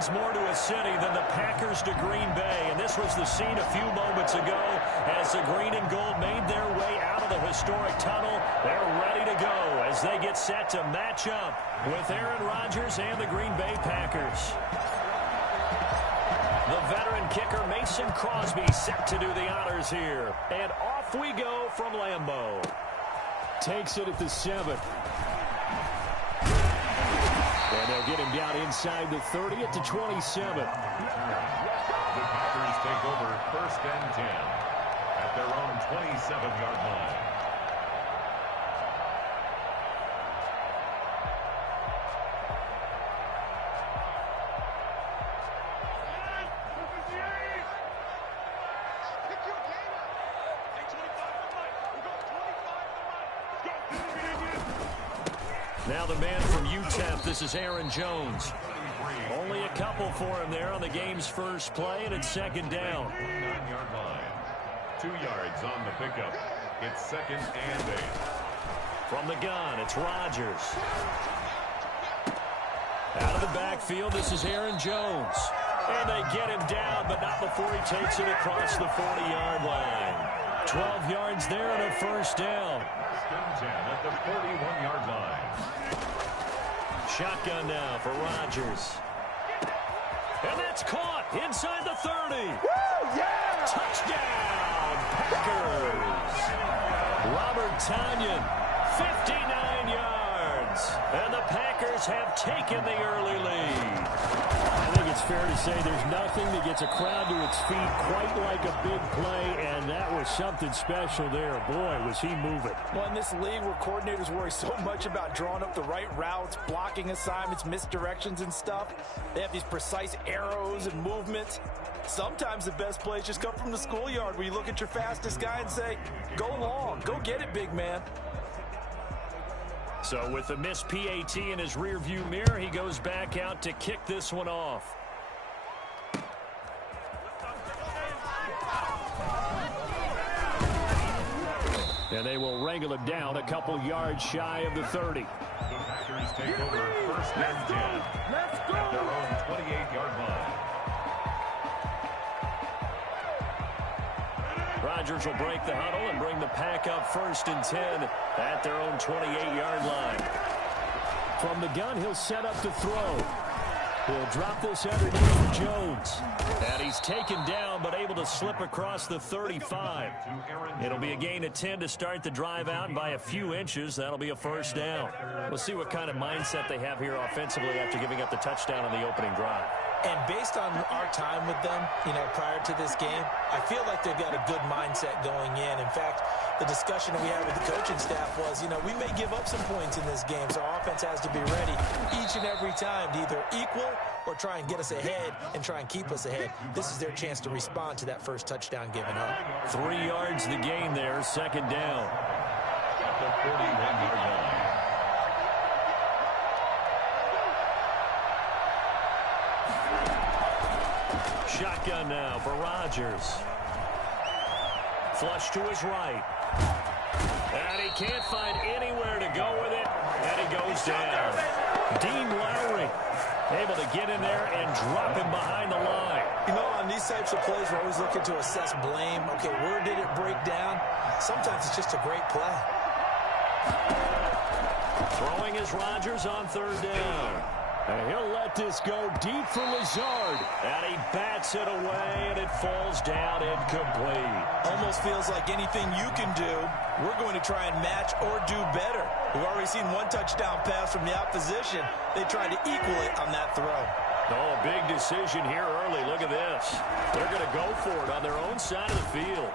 means more to a city than the Packers to Green Bay. And this was the scene a few moments ago as the green and gold made their way out of the historic tunnel. They're ready to go as they get set to match up with Aaron Rodgers and the Green Bay Packers. The veteran kicker Mason Crosby set to do the honors here. And off we go from Lambeau. Takes it at the 7. And they'll get him down inside the 30 at the 27. The Packers take over 1st and 10 at their own 27-yard line. Now the man from UTEP, this is Aaron Jones. Only a couple for him there on the game's first play, and it's 2nd down. 9-yard line. 2 yards on the pickup. It's 2nd and 8. From the gun, it's Rodgers. Out of the backfield, this is Aaron Jones. And they get him down, but not before he takes it across the 40-yard line. 12 yards there and a 1st down. 10 at the 41-yard line. Shotgun now for Rodgers. And that's caught inside the 30. Woo, yeah! Touchdown, Packers. Robert Tonyan, 59 yards. And the Packers have taken the early lead. I think it's fair to say there's nothing that gets a crowd to its feet quite like a big play, and that was something special there. Boy, was he moving. Well, in this league where coordinators worry so much about drawing up the right routes, blocking assignments, misdirections and stuff, they have these precise arrows and movements. Sometimes the best plays just come from the schoolyard where you look at your fastest guy and say, go long, go get it, big man. So with the missed PAT in his rearview mirror, he goes back out to kick this one off. And they will wrangle him down a couple yards shy of the 30. The Packers take over 1st and 10 at their own 28-yard line. Rodgers will break the huddle and bring the pack up 1st and 10 at their own 28-yard line. From the gun, he'll set up to throw. He'll drop this underneath Jones. And he's taken down, but able to slip across the 35. It'll be a gain of 10 to start the drive out, and by a few inches, that'll be a 1st down. We'll see what kind of mindset they have here offensively after giving up the touchdown on the opening drive. And based on our time with them, prior to this game, I feel like they've got a good mindset going in. In fact, the discussion that we had with the coaching staff was, we may give up some points in this game, so our offense has to be ready each and every time to either equal or try and get us ahead and try and keep us ahead. This is their chance to respond to that first touchdown given up. 3 yards the gain there, 2nd down. At the 41-yard line. Shotgun now for Rodgers. Flush to his right. And he can't find anywhere to go with it. And he goes down. Dean Lowry able to get in there and drop him behind the line. On these types of plays, we're always looking to assess blame. Okay, where did it break down? Sometimes it's just a great play. Throwing is Rodgers on 3rd down. And he'll let this go deep for Lazard. And he bats it away, and it falls down incomplete. Almost feels like anything you can do, we're going to try and match or do better. We've already seen one touchdown pass from the opposition. They tried to equal it on that throw. Oh, a big decision here early. Look at this. They're going to go for it on their own side of the field.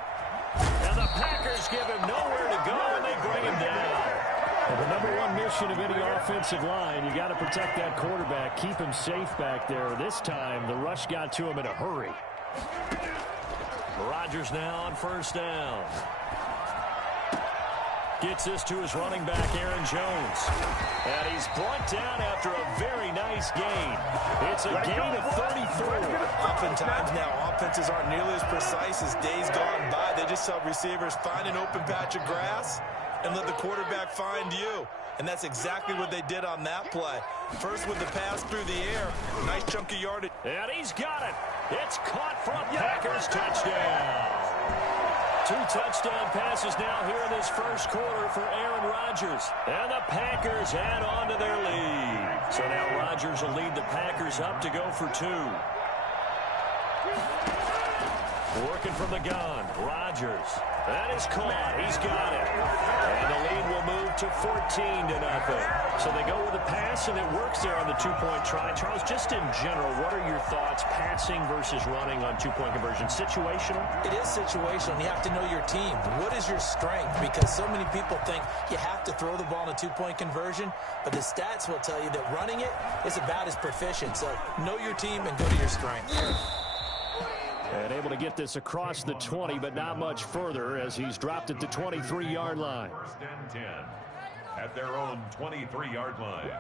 And the Packers give him nowhere to go, and they bring him down. Well, the number one mission of any offensive line, you got to protect that quarterback, keep him safe back there. This time, the rush got to him in a hurry. Rodgers now on 1st down. Gets this to his running back, Aaron Jones. And he's brought down after a very nice gain. It's a gain of 34. Oftentimes now, offenses aren't nearly as precise as days gone by. They just help receivers find an open patch of grass and let the quarterback find you. and that's exactly what they did on that play. First with the pass through the air, nice chunk of yardage. And he's got it. It's caught for a Packers touchdown. 2 touchdown passes now here in this first quarter for Aaron Rodgers. And the Packers add on to their lead. So now Rodgers will lead the Packers up to go for 2. Working from the gun, Rodgers. That is caught. He's got it. And the lead will move to 14-0. So they go with a pass, and it works there on the 2-point try. Charles, just in general, what are your thoughts passing versus running on 2-point conversion? Situational? It is situational. You have to know your team. What is your strength? Because so many people think you have to throw the ball in a 2-point conversion, but the stats will tell you that running it is about as proficient. So know your team and go to your strength. And able to get this across the 20, but not much further as he's dropped at the 23-yard line. First and 10 at their own 23-yard line.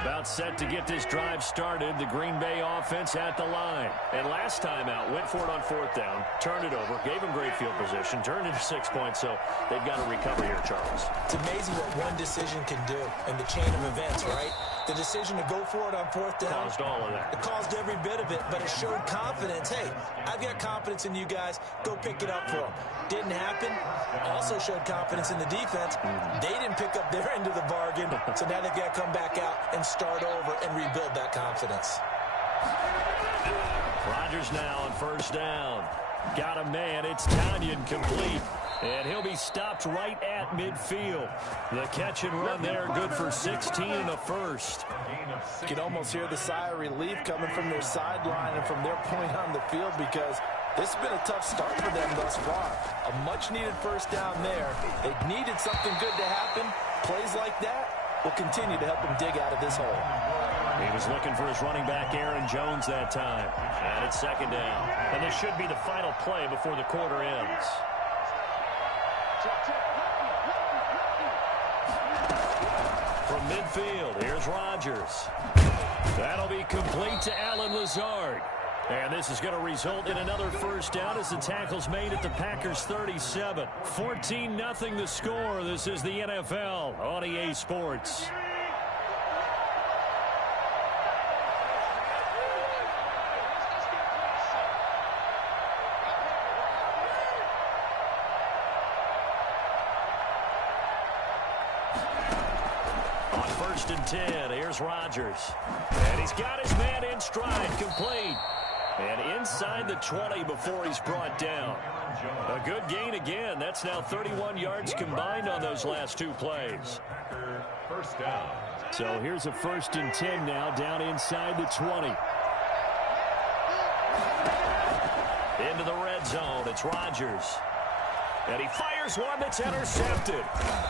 About set to get this drive started. The Green Bay offense at the line. And last time out, went for it on 4th down, turned it over, gave them great field position, turned into 6 points, so they've got to recover here, Charles. It's amazing what one decision can do in the chain of events, right? The decision to go for it on 4th down. Caused all of that. It caused every bit of it, but it showed confidence. Hey, I've got confidence in you guys. Go pick it up for them. Didn't happen. Also showed confidence in the defense. They didn't pick up their end of the bargain, so now they've got to come back out and start over and rebuild that confidence. Rodgers now on 1st down. Got a man. It's Tanyan complete. And he'll be stopped right at midfield. The catch and run there, good for 16 and a first. You can almost hear the sigh of relief coming from their sideline and from their point on the field because this has been a tough start for them thus far. A much-needed 1st down there. They needed something good to happen. Plays like that will continue to help them dig out of this hole. He was looking for his running back, Aaron Jones, that time. And it's 2nd down. And this should be the final play before the quarter ends. From midfield, here's Rodgers. That'll be complete to Allen Lazard. And this is going to result in another 1st down as the tackle's made at the Packers 37. 14-0 the score. This is the NFL on EA Sports. On 1st and 10, here's Rodgers. And he's got his man in stride, complete. And inside the 20 before he's brought down. A good gain again. That's now 31 yards combined on those last 2 plays. 1st down. So here's a 1st and 10 now, down inside the 20. Into the red zone, it's Rodgers. And he fires one that's intercepted.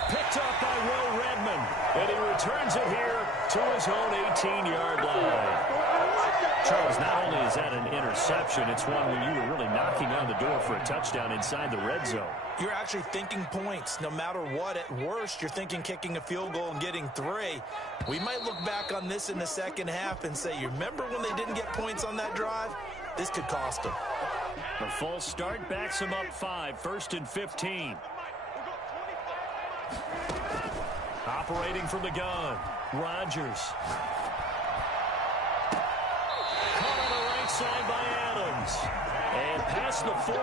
Picked up by Will Redmond. And he returns it here to his own 18-yard line. Charles, not only is that an interception, it's one when you were really knocking on the door for a touchdown inside the red zone. You're actually thinking points. No matter what, at worst, you're thinking kicking a field goal and getting 3. We might look back on this in the second half and say, you remember when they didn't get points on that drive? This could cost them. A false start backs him up 5, 1st and 15. Operating from the gun, Rodgers. Caught on the right side by Adams. And past the 40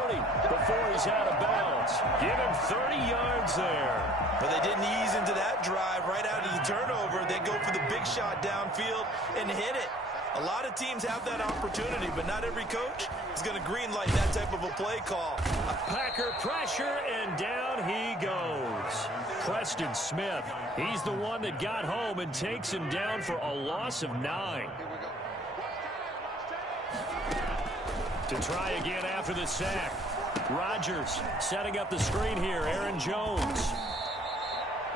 before he's out of bounds. Give him 30 yards there. But they didn't ease into that drive right out of the turnover. They go for the big shot downfield and hit it. A lot of teams have that opportunity, but not every coach is going to greenlight that type of a play call. Packer pressure, and down he goes. Preston Smith, he's the one that got home and takes him down for a loss of 9. To try again after the sack. Rodgers setting up the screen here. Aaron Jones.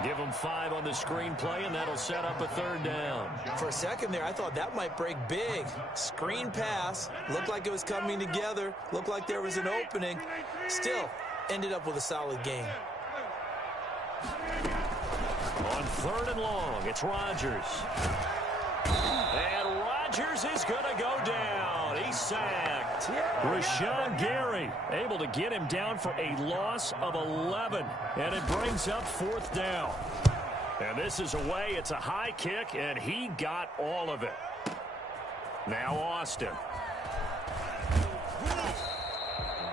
Give him 5 on the screen play, and that'll set up a 3rd down. For a second there, I thought that might break big. Screen pass. Looked like it was coming together. Looked like there was an opening. Still, ended up with a solid game. On 3rd and long, it's Rodgers. And Rodgers is going to go down. He's sacked. Rashawn Gary able to get him down for a loss of 11. And it brings up 4th down. And this is away. It's a high kick, and he got all of it. Now Austin.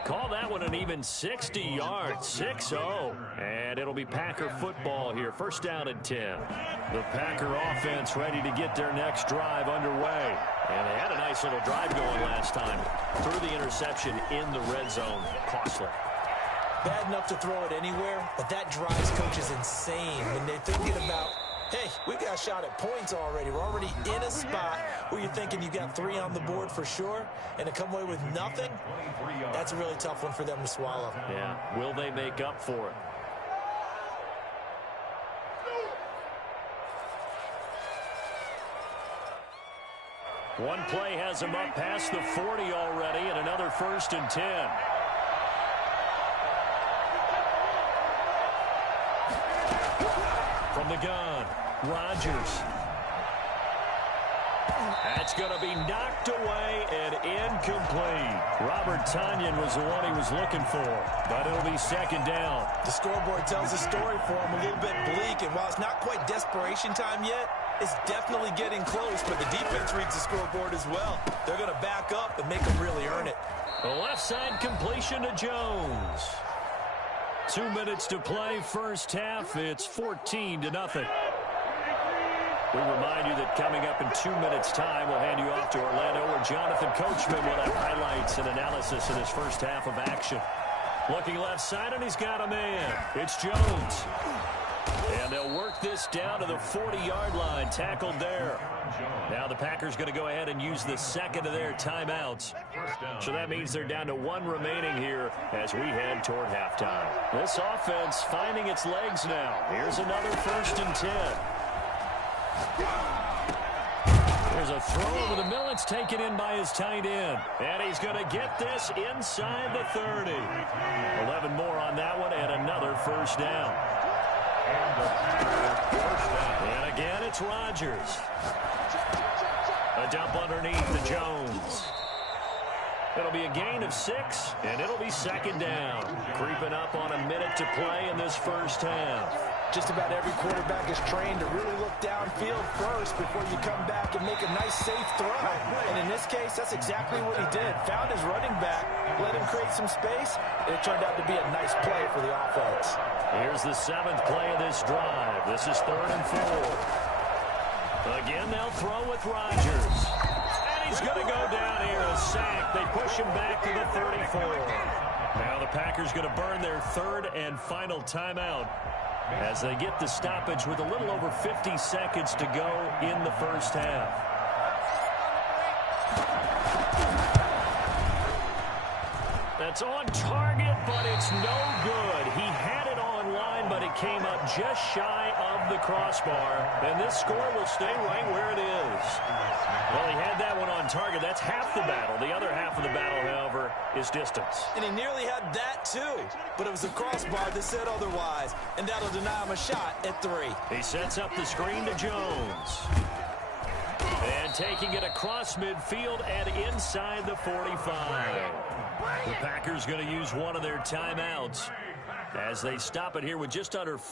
Call that one an even 60 yards, 6-0. And it'll be Packer football here. 1st down and 10. The Packer offense ready to get their next drive underway. And they had a nice little drive going last time. Threw the interception in the red zone. Costly. Bad enough to throw it anywhere, but that drives coaches insane when they're thinking about, hey, we got a shot at points already. We're already in a spot where you're thinking you got 3 on the board for sure, and to come away with nothing, that's a really tough one for them to swallow. Yeah, will they make up for it? One play has him up past the 40 already, and another 1st and 10. From the gun, Rodgers. That's going to be knocked away and incomplete. Robert Tonyan was the one he was looking for, but it'll be 2nd down. The scoreboard tells the story for him a little bit bleak, and while it's not quite desperation time yet, it's definitely getting close, but the defense reads the scoreboard as well. They're going to back up and make them really earn it. The left side completion to Jones. 2 minutes to play, 1st half. It's 14-0. We remind you that coming up in 2 minutes' time, we'll hand you off to Orlando, where Jonathan Coachman will have highlights and analysis in his 1st half of action. Looking left side, and he's got a man. It's Jones. And they'll work this down to the 40-yard line. Tackled there. Now the Packers going to go ahead and use the 2nd of their timeouts. So that means they're down to 1 remaining here as we head toward halftime. This offense finding its legs now. Here's another 1st and 10. There's a throw over the middle. It's taken in by his tight end. And he's going to get this inside the 30. 11 more on that one and another 1st down. And again, it's Rodgers. A dump underneath to Jones. It'll be a gain of 6, and it'll be 2nd down. Creeping up on a minute to play in this 1st half. Just about every quarterback is trained to really look downfield first before you come back and make a nice, safe throw. And in this case, that's exactly what he did. Found his running back, let him create some space, and it turned out to be a nice play for the offense. Here's the 7th play of this drive. This is 3rd and 4. Again, they'll throw with Rodgers. And he's going to go down here, a sack. They push him back to the 34. Now the Packers going to burn their 3rd and final timeout as they get the stoppage with a little over 50 seconds to go in the 1st half. That's on target, but it's no good. He had it on line, but it came up just shy of the crossbar. And this score will stay right where it is. Well, he had that one on target. That's half the battle. The other half of the battle, however, is distance. And he nearly had that, too. But it was the crossbar that said otherwise. And that'll deny him a shot at 3. He sets up the screen to Jones. And taking it across midfield and inside the 45. The Packers going to use one of their timeouts as they stop it here with just under 4.